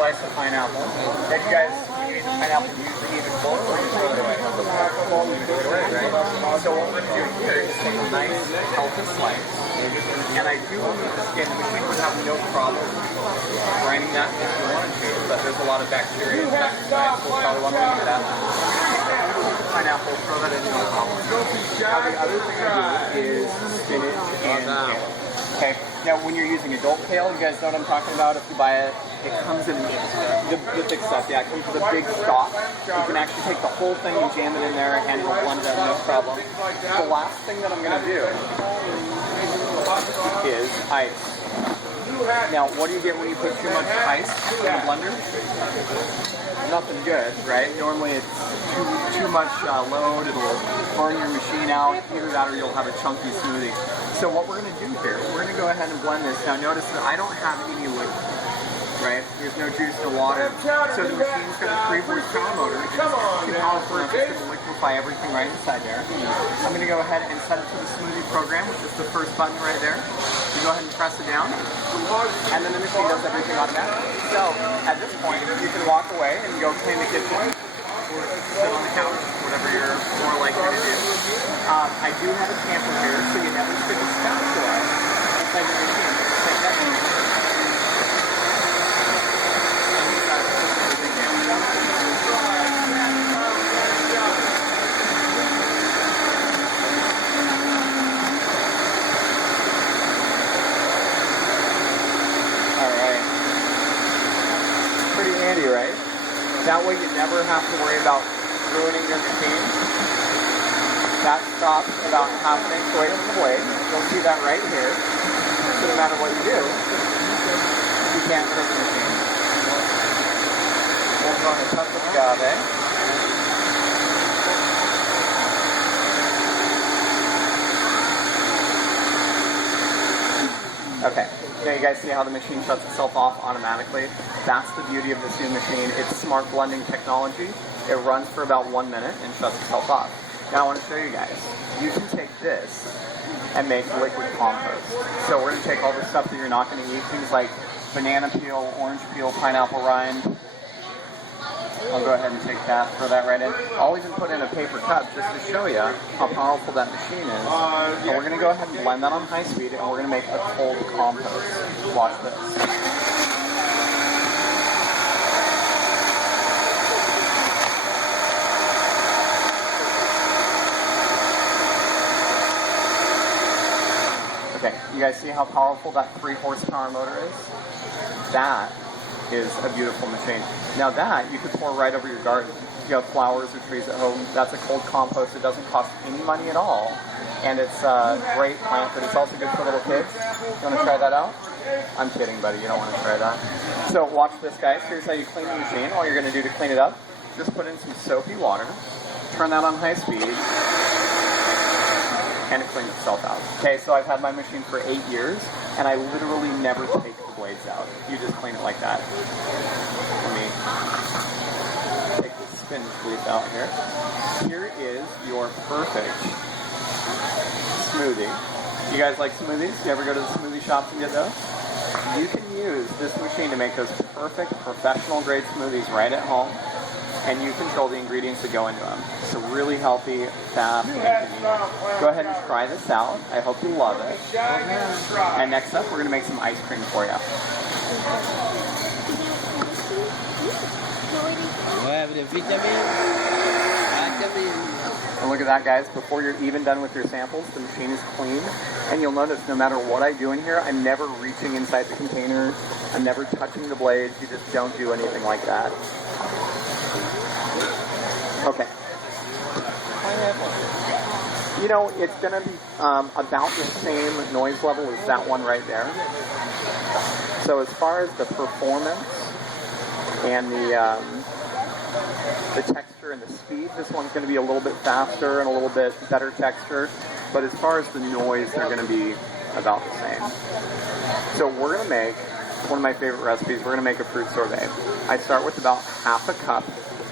slice of pineapple. If you guys use the pineapple, usually even full, or you throw it away. You throw it away, right? So what we're going to do here is take a nice, healthy slice. And I do remove the skin. The machine would have no problem grinding that if you wanted to, but there's a lot of bacteria and pesticides, so we'll probably want to leave it out. Pineapple, throw that in, no problem. Now the other thing I do is spinach and kale. Okay, now when you're using adult kale, you guys know what I'm talking about. If you buy it, it comes in the thick stuff. Yeah, it comes with a big stalk. You can actually take the whole thing and jam it in there and it'll blend it, no problem. The last thing that I'm going to do is ice. Now, what do you get when you put too much ice in the blender? Nothing good, right? Normally it's too much load, it'll burn your machine out, either that or you'll have a chunky smoothie. So what we're going to do here, we're going to go ahead and blend this. Now notice that I don't have any liquid, right? There's no juice, no water. So the machine's got a 3-horsepower motor. It's too powerful, it's just going to liquefy everything right inside there. I'm going to go ahead and set it to the smoothie program, which is the first button right there. You go ahead and press it down, and then the machine does everything automatically. So at this point, you can walk away and go clean the kitchen, or sit on the couch, whatever you're more likely to do. I do have a tamper here, so you never stick a spatula inside the machine. Take that in. Right? That way you never have to worry about ruining your machine. That stops about half an inch away from the blade. You'll see that right here. So no matter what you do, you can't hurt the machine. We'll go on the touch of agave. Okay. Now you guys see how the machine shuts itself off automatically? That's the beauty of this new machine. It's smart blending technology. It runs for about 1 minute and shuts itself off. Now I want to show you guys. You can take this and make liquid compost. So we're going to take all the stuff that you're not going to eat, things like banana peel, orange peel, pineapple rind. I'll go ahead and take that, throw that right in. I'll even put in a paper cup just to show you how powerful that machine is. So we're going to go ahead and blend that on high speed, and we're going to make a cold compost. Watch this. Okay, you guys see how powerful that 3-horsepower motor is? That is a beautiful machine. Now that you could pour right over your garden. If you have flowers or trees at home, that's a cold compost. It doesn't cost any money at all. And it's a great plant, but it's also good for little kids. You want to try that out? I'm kidding, buddy. You don't want to try that. So watch this, guys. Here's how you clean the machine. All you're going to do to clean it up, just put in some soapy water, turn that on high speed, and it cleans itself out. Okay, so I've had my machine for 8 years, and I literally never take the blades out. You just clean it like that. Let me take the spinach leaf out here. Here is your perfect smoothie. You guys like smoothies? You ever go to the smoothie shops and get those? You can use this machine to make those perfect professional grade smoothies right at home, and you control the ingredients that go into them. It's really healthy, fast, and convenient. Go ahead and try this out. I hope you love it. And next up, we're going to make some ice cream for you. And look at that, guys. Before you're even done with your samples, the machine is clean. And you'll notice no matter what I do in here, I'm never reaching inside the container. I'm never touching the blades. You just don't do anything like that. Okay. You know, it's going to be about the same noise level as that one right there. So as far as the performance and the texture and the speed, this one's going to be a little bit faster and a little bit better texture. But as far as the noise, they're going to be about the same. So we're going to make one of my favorite recipes. We're going to make a fruit sorbet. I start with about half a cup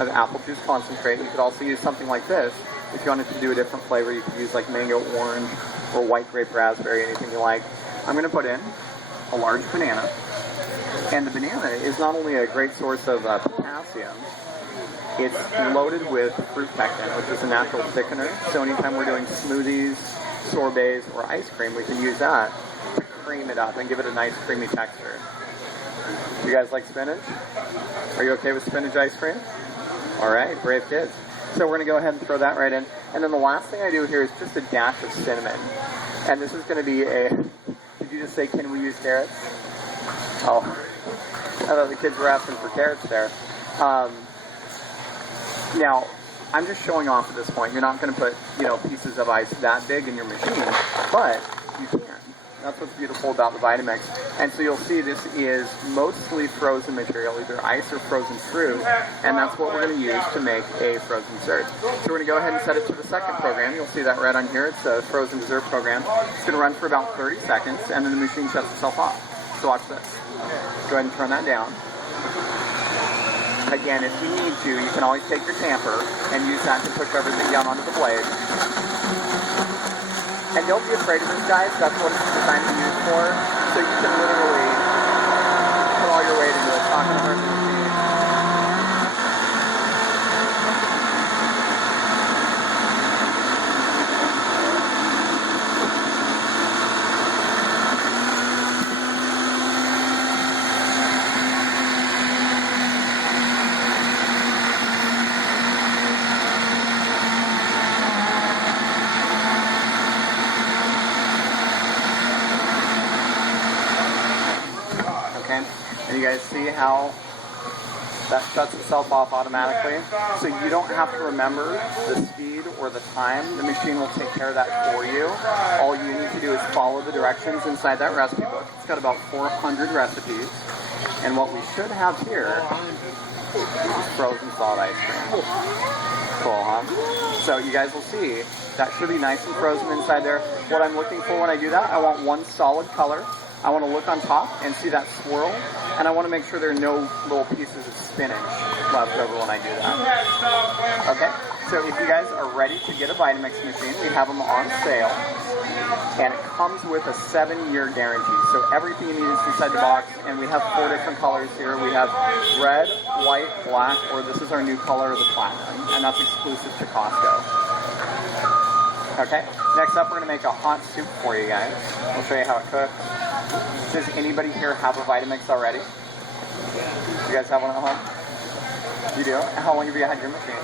of apple juice concentrate. You could also use something like this. If you wanted to do a different flavor, you could use like mango orange or white grape raspberry, anything you like. I'm going to put in a large banana. And the banana is not only a great source of potassium, it's loaded with fruit pectin, which is a natural thickener. So anytime we're doing smoothies, sorbets, or ice cream, we can use that to cream it up and give it a nice creamy texture. You guys like spinach? Are you okay with spinach ice cream? All right, brave kids. So we're going to go ahead and throw that right in. And then the last thing I do here is just a dash of cinnamon. And this is going to be a... Did you just say, can we use carrots? Oh, I thought the kids were asking for carrots there. Now, I'm just showing off at this point. You're not going to put, pieces of ice that big in your machine, but you can. That's what's beautiful about the Vitamix. And so you'll see this is mostly frozen material, either ice or frozen fruit, and that's what we're going to use to make a frozen dessert. So we're going to go ahead and set it to the second program. You'll see that right on here. It's a frozen dessert program. It's going to run for about 30 seconds, and then the machine shuts itself off. So watch this. Go ahead and turn that down. Again, if you need to, you can always take your tamper and use that to push everything down onto the blade. And don't be afraid of this, guys. That's what it's designed to use for. So you can literally put all your weight into it, talking to the machine. And you guys see how that shuts itself off automatically? So you don't have to remember the speed or the time. The machine will take care of that for you. All you need to do is follow the directions inside that recipe book. It's got about 400 recipes. And what we should have here is frozen salt ice cream. Cool, huh? So you guys will see that should be nice and frozen inside there. What I'm looking for when I do that, I want one solid color. I want to look on top and see that swirl, and I want to make sure there are no little pieces of spinach left over when I do that. Okay, so if you guys are ready to get a Vitamix machine, we have them on sale, and it comes with a 7-year guarantee. So everything you need is inside the box, and we have 4 different colors here. We have red, white, black, or this is our new color, the platinum, and that's exclusive to Costco. Okay, next up we're going to make a hot soup for you guys. We'll show you how it cooks. Does anybody here have a Vitamix already? You guys have one at home? You do? How long have you had your machine?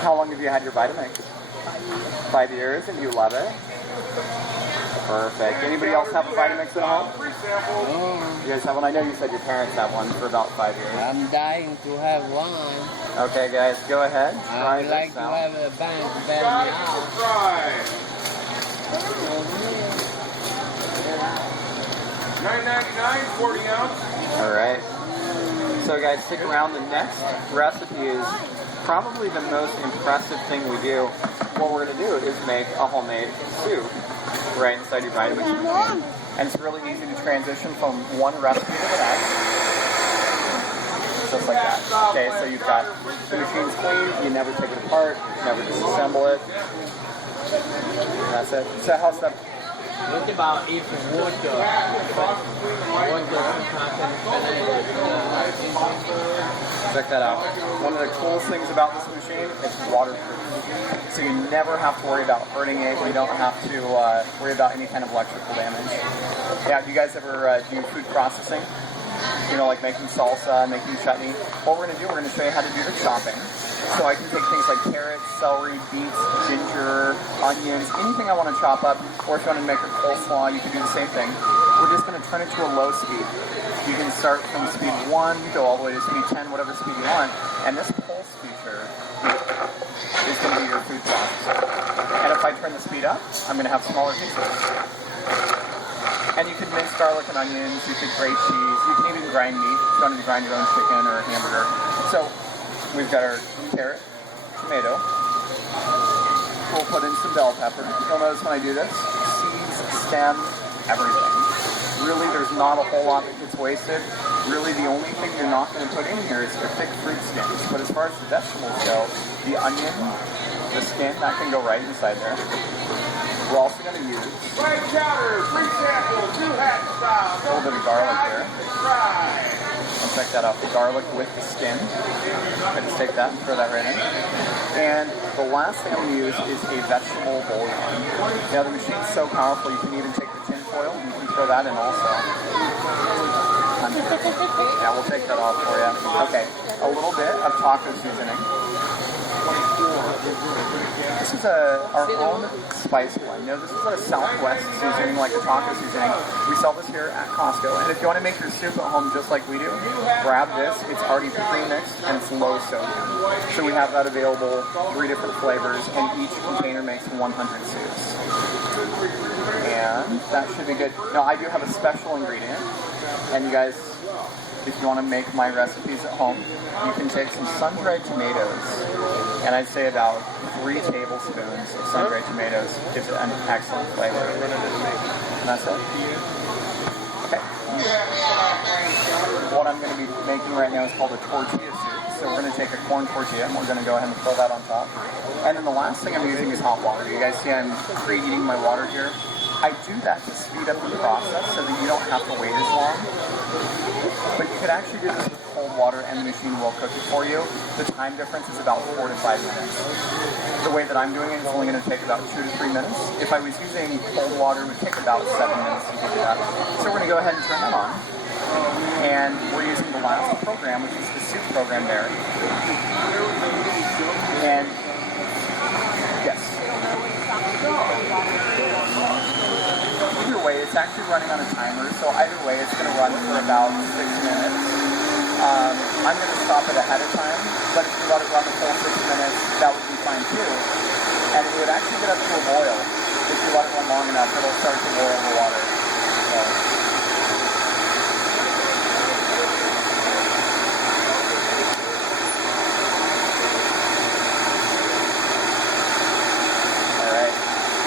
How long have you had your Vitamix? 5 years, and you love it? Perfect. Anybody else have a Vitamix at home? You guys have one? I know you said your parents have one for about 5 years. I'm dying to have one. Okay, guys, go ahead. I would like to have a band now. $9.99, 40 ounce. All right. So, guys, stick around. The next recipe is probably the most impressive thing we do. What we're going to do is make a homemade soup right inside your Vitamix machine. And it's really easy to transition from one recipe to the next. Just like that. Okay, so you've got the machine's clean, you never take it apart, you never disassemble it. That's it. So how's that? What about if water Check that out. One of the coolest things about this machine is waterproof. So you never have to worry about hurting it. You don't have to worry about any kind of electrical damage. Yeah, do you guys ever do food processing? You know, like making salsa, making chutney. What we're going to do, we're going to show you how to do the chopping. So I can take things like carrots, celery, beets, ginger, onions, anything I want to chop up. Or if you want to make a coleslaw, you can do the same thing. We're just going to turn it to a low speed. You can start from speed 1, go all the way to speed 10, whatever speed you want. And this pulse feature is going to be your food processor. And if I turn the speed up, I'm going to have smaller pieces. And you can mince garlic and onions, you could grate cheese, you can even grind meat if you want to grind your own chicken or a hamburger. So we've got our carrot, tomato. We'll put in some bell pepper. You'll notice when I do this, seeds, stem, everything. Really, there's not a whole lot that gets wasted. Really, the only thing you're not going to put in here is your thick fruit skins. But as far as the vegetables go, the onion, the skin, that can go right inside there. We're also going to use Fried chowder, free sample, 2 hat style. a little bit of garlic here. And check that out, the garlic with the skin. I just take that and throw that right in. And the last thing I'm going to use is a vegetable bouillon. Now the machine's so powerful, you can even take the tin foil and you can throw that in also. Yeah, we'll take that off for you. Okay, a little bit of taco seasoning. This is our own spice one. Now, this is a Southwest seasoning, like a taco seasoning. We sell this here at Costco. And if you want to make your soup at home just like we do, grab this. It's already pre-mixed and it's low sodium. So we have that available, 3 different flavors, and each container makes 100 soups. And that should be good. Now, I do have a special ingredient. And you guys, if you want to make my recipes at home, you can take some sun-dried tomatoes, and I'd say about 3 tablespoons of sun-dried tomatoes gives it an excellent flavor. And that's it. Okay. What I'm going to be making right now is called a tortilla soup. So we're going to take a corn tortilla, and we're going to go ahead and throw that on top. And then the last thing I'm using is hot water. You guys see I'm preheating my water here. I do that to speed up the process so that you don't have to wait as long. But you could actually do this with cold water and the machine will cook it for you. The time difference is about 4 to 5 minutes. The way that I'm doing it is only going to take about 2 to 3 minutes. If I was using cold water, it would take about 7 minutes to do that. So we're going to go ahead and turn that on. And we're using the last program, which is the soup program there. And yes. Either way, it's actually running on a timer, so either way, it's going to run for about 6 minutes. I'm going to stop it ahead of time, but if you let it run the full 6 minutes, that would be fine too. And it would actually get up to a boil. If you let it run long enough, it'll start to boil the water. So.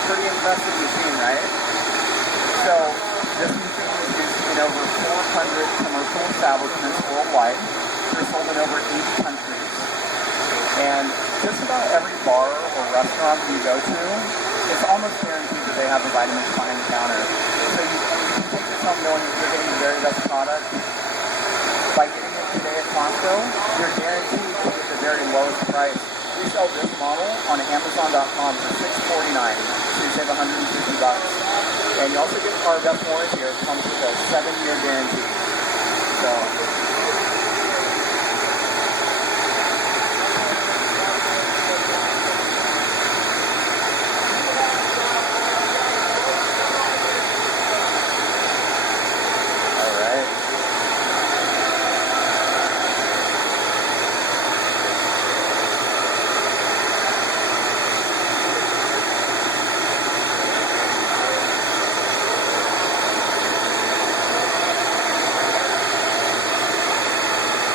Pretty impressive machine, right? So this machine is used in over 400 commercial establishments worldwide. They're sold in over 80 countries. And just about every bar or restaurant that you go to, it's almost guaranteed that they have the Vitamix behind the counter. So you can take this home knowing that you're getting the very best product. By getting it today at Costco, you're guaranteed to get the very lowest price. We sell this model on Amazon.com for $6.49, so you save $150. And you also get our best warranty here. It comes with a 7-year guarantee. So. All right.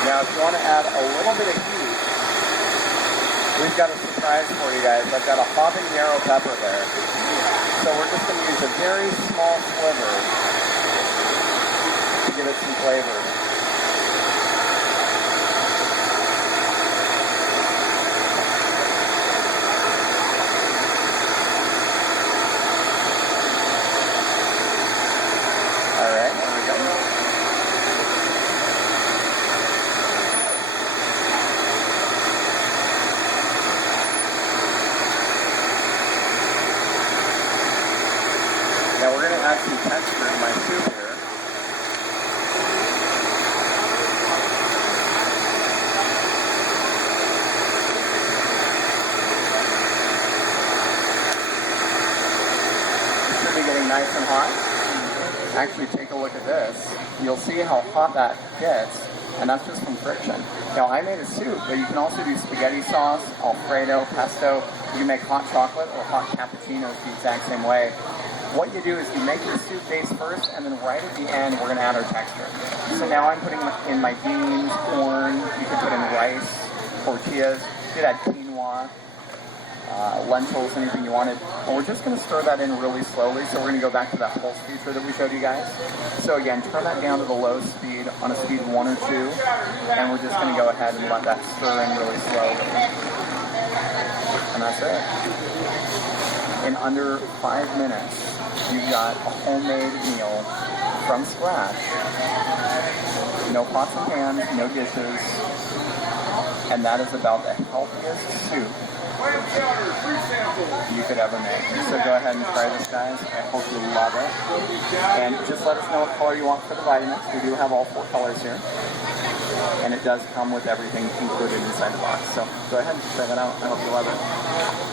Now, if you want to add a little bit of heat, we've got a surprise for you guys. I've got a habanero pepper there. So we're just going to use a very small sliver to give it some flavor. All right, there we go. Now we're going to add some texture in my soup here. It should be getting nice and hot. Actually, take a look at this. You'll see how hot that gets, and that's just from friction. Now, I made a soup, but you can also do spaghetti sauce, Alfredo, pesto. You can make hot chocolate or hot cappuccinos the exact same way. What you do is you make your soup base first, and then right at the end, we're going to add our texture. So now I'm putting in my beans, corn, you can put in rice, tortillas, you could add quinoa, lentils, anything you wanted. And we're just going to stir that in really slowly, so we're going to go back to that pulse feature that we showed you guys. So again, turn that down to the low speed, on a speed 1 or 2, and we're just going to go ahead and let that stir in really slowly. And that's it. In under 5 minutes, you've got a homemade meal from scratch. No pots and pans, no dishes. And that is about the healthiest soup you could ever make. So go ahead and try this, guys. I hope you love it. And just let us know what color you want for the Vitamix. We do have all 4 colors here. And it does come with everything included inside the box. So go ahead and try that out. I hope you love it.